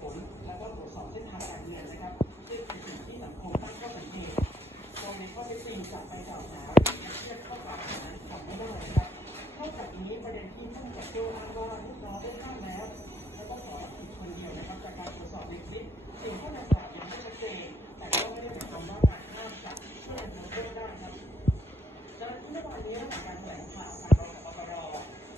ผล แล้วก็ตรวจสอบเส้นทางการเงินนะครับซึ่งเป็นสิ่งที่สังคมตั้งข้อสังเกตตรงในข้อเท็จจริงจับไปกล่ากหาเทียบเข้ากล่าวหาทำไม่ได้นะครับนอกจากนี้ประเด็นที่ท่านกับโจ้อ้างว่าลูกน้องได้ห้ามแล้ว แล้วก็ขอรับผิดคนเดียวนะครับจากการตรวจสอบในคลิปสิ่งที่ดังกล่าวยังไม่ชัดเจนแต่ก็ไม่ได้หมายความว่าการห้ามจะช่วยเหลือโจ้ได้ครับ เจ้าหน้าที่เมื่อวานนี้ระหว่างการแถลงข่าวทางรองผบตร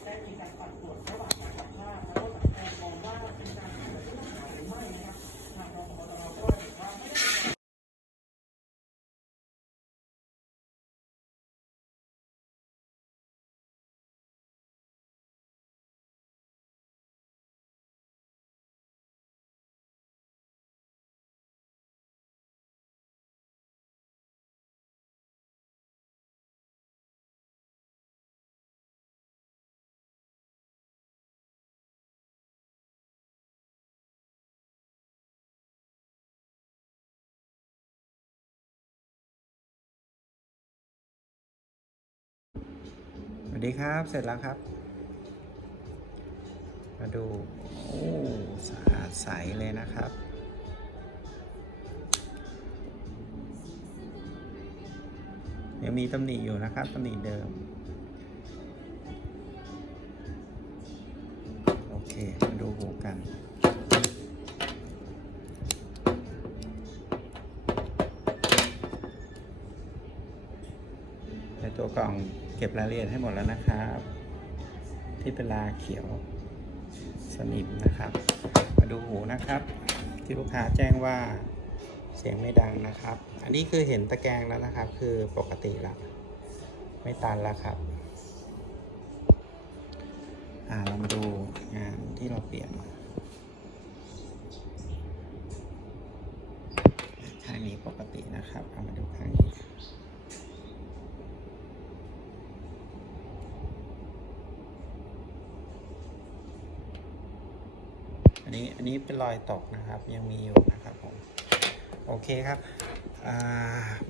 ได้มีการปั่นป่วนระหว่างการสัมภาษณ์แล้วก็สังคมมองว่าเป็นการทำแบบที่ต้องหาหรือไม่นะครับทางรองผบตรก็เห็นว่าไม่ได้เป็นการ ส วัสดีครับ เสร็จแล้วครับ มาดู โอ้สะอาดใสเลยนะครับ ยังมีตำหนิอยู่นะครับตำหนิเดิม โอเค มาดูหูกันในตัวกล่อง เก็บรายละเอียดให้หมดแล้วนะครับ ที่เป็นลาเขียวสนิมนะครับ มาดูหูนะครับ ที่ลูกค้าแจ้งว่าเสียงไม่ดังนะครับ อันนี้คือเห็นตะแกรงแล้วนะครับ คือปกติแล้วไม่ตันแล้วครับอ่าเรามาดูงานที่เราเปลี่ยนข้างนี้ปกตินะครับ เอามาดูข้างนี้ นี้อันนี้เป็นรอยตกนะครับ ยังมีอยู่นะครับผมโอเคครับ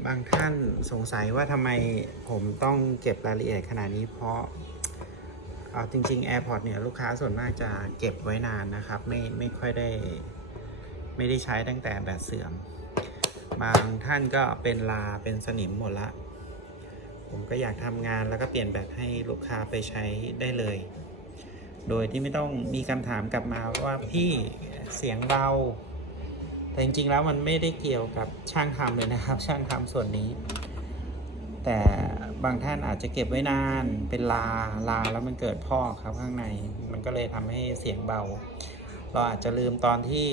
บางท่านสงสัยว่าทำไมผมต้องเก็บรายละเอียดขนาดนี้เพราะเอาจริงๆ AirPods เนี่ยลูกค้าส่วนมากจะเก็บไว้นานนะครับ ไม่ไม่ค่อยได้ไม่ได้ใช้ตั้งแต่แบตเสื่อม บางท่านก็เป็นลาเป็นสนิมหมดละ ผมก็อยากทำงานแล้วก็เปลี่ยนแบตให้ลูกค้าไปใช้ได้เลย โดยที่ไม่ต้องมีคำถามกลับมาว่าพี่เสียงเบา แต่จริงๆแล้วมันไม่ได้เกี่ยวกับช่างทำเลยนะครับ ช่างทำส่วนนี้ แต่บางท่านอาจจะเก็บไว้นานเป็นลาลาแล้วมันเกิดพอกครับข้างใน มันก็เลยทำให้เสียงเบา เราอาจจะลืมตอนที่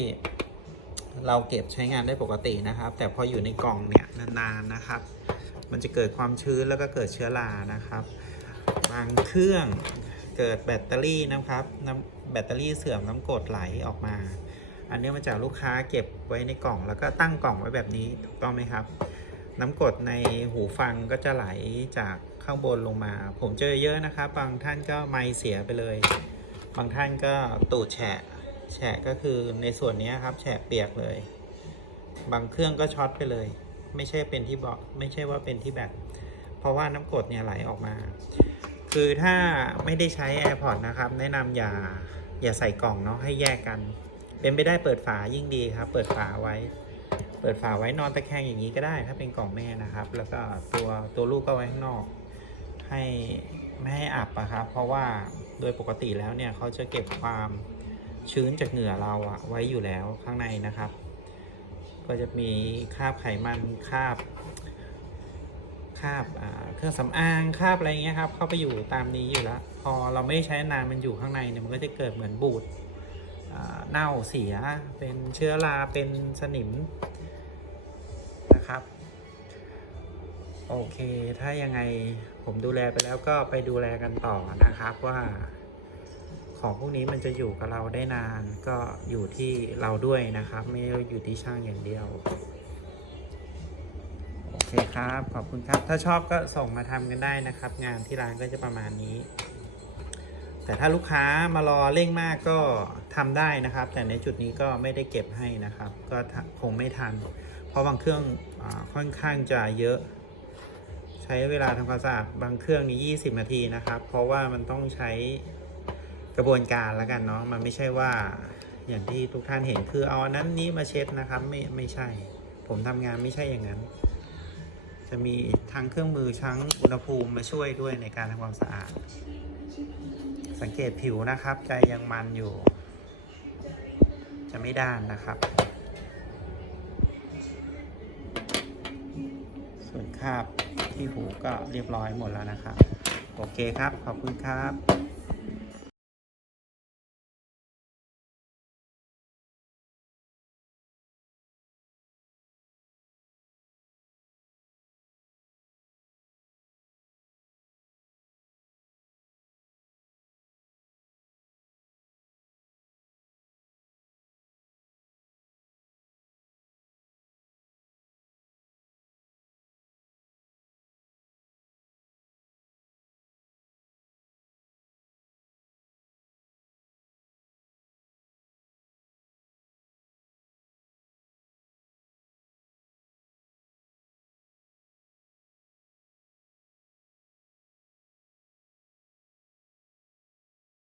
เราเก็บใช้งานได้ปกตินะครับ แต่พออยู่ในกล่องเนี่ยนานๆนะครับ มันจะเกิดความชื้นแล้วก็เกิดเชื้อรานะครับ บางเครื่อง เกิดแบตเตอรี่นะครับน้ำแบตเตอรี่เสื่อมน้ำกรดไหลออกมา อันนี้มาจากลูกค้าเก็บไว้ในกล่อง แล้วก็ตั้งกล่องไว้แบบนี้ถูกต้องไหมครับ น้ำกรดในหูฟังก็จะไหลจากข้างบนลงมา ผมเจอเยอะนะครับ บางท่านก็ไมค์เสียไปเลย บางท่านก็ตูดแฉะแฉะก็คือในส่วนนี้ครับแฉะเปียกเลย บางเครื่องก็ช็อตไปเลย ไม่ใช่เป็นที่เบาะไม่ใช่ว่าเป็นที่แบตเพราะว่าน้ำกรดเนี่ยไหลออกมา คือถ้าไม่ได้ใช้ AirPods นะครับ แนะนำอย่าอย่าใส่กล่องเนาะให้แยกกัน เป็นไปได้เปิดฝายิ่งดีครับ เปิดฝาไว้ เปิดฝาไว้นอนตะแคงอย่างนี้ก็ได้ ถ้าเป็นกล่องแม่นะครับ แล้วก็ตัวตัวลูกก็ไว้ข้างนอก ให้ไม่ให้อับอะครับ เพราะว่าโดยปกติแล้วเนี่ยเขาจะเก็บความชื้นจากเหงื่อเราอะไว้อยู่แล้วข้างในนะครับ ก็จะมีคราบไขมันคราบาบเครื่องสำอางคาบอะไรเงี้ยครับเข้าไปอยู่ตามนี้อยู่แล้ว พอเราไม่ใช้นานมันอยู่ข้างในเนี่ยมันก็จะเกิดเหมือนบูดเน่าเสีย เป็นเชื้อราเป็นสนิมนะครับ โอเค ถ้ายังไงผมดูแลไปแล้วก็ไปดูแลกันต่อนะครับว่า ของพวกนี้มันจะอยู่กับเราได้นานก็อยู่ที่เราด้วยนะครับ ไม่ได้อยู่ที่ช่างอย่างเดียว คครับ ขอบคุณครับ ถ้าชอบก็ส่งมาทำกันได้นะครับ งานที่ร้านก็จะประมาณนี้ แต่ถ้าลูกค้ามารอเร่งมากก็ทำได้นะครับ แต่ในจุดนี้ก็ไม่ได้เก็บให้นะครับ ก็คงไม่ทัน เพราะบางเครื่องอค่อนข้างจะเยอะ ใช้เวลาทำความสะอาดบางเครื่องนี้20 นาทีนะครับ เพราะว่ามันต้องใช้กระบวนการแล้วกันเนาะ มันไม่ใช่ว่าอย่างที่ทุกท่านเห็นคือเอาอันนั้นนี้มาเช็ดนะครับ ไม่ไม่ใช่ ผมทำงานไม่ใช่อย่างนั้น จะมีทั้งเครื่องมือทั้งอุณหภูมิมาช่วยด้วยในการทำความสะอาด สังเกตผิวนะครับ จะยังมันอยู่ จะไม่ด้านนะครับ ส่วนคราบที่หูก็เรียบร้อยหมดแล้วนะครับ โอเคครับ ขอบคุณครับ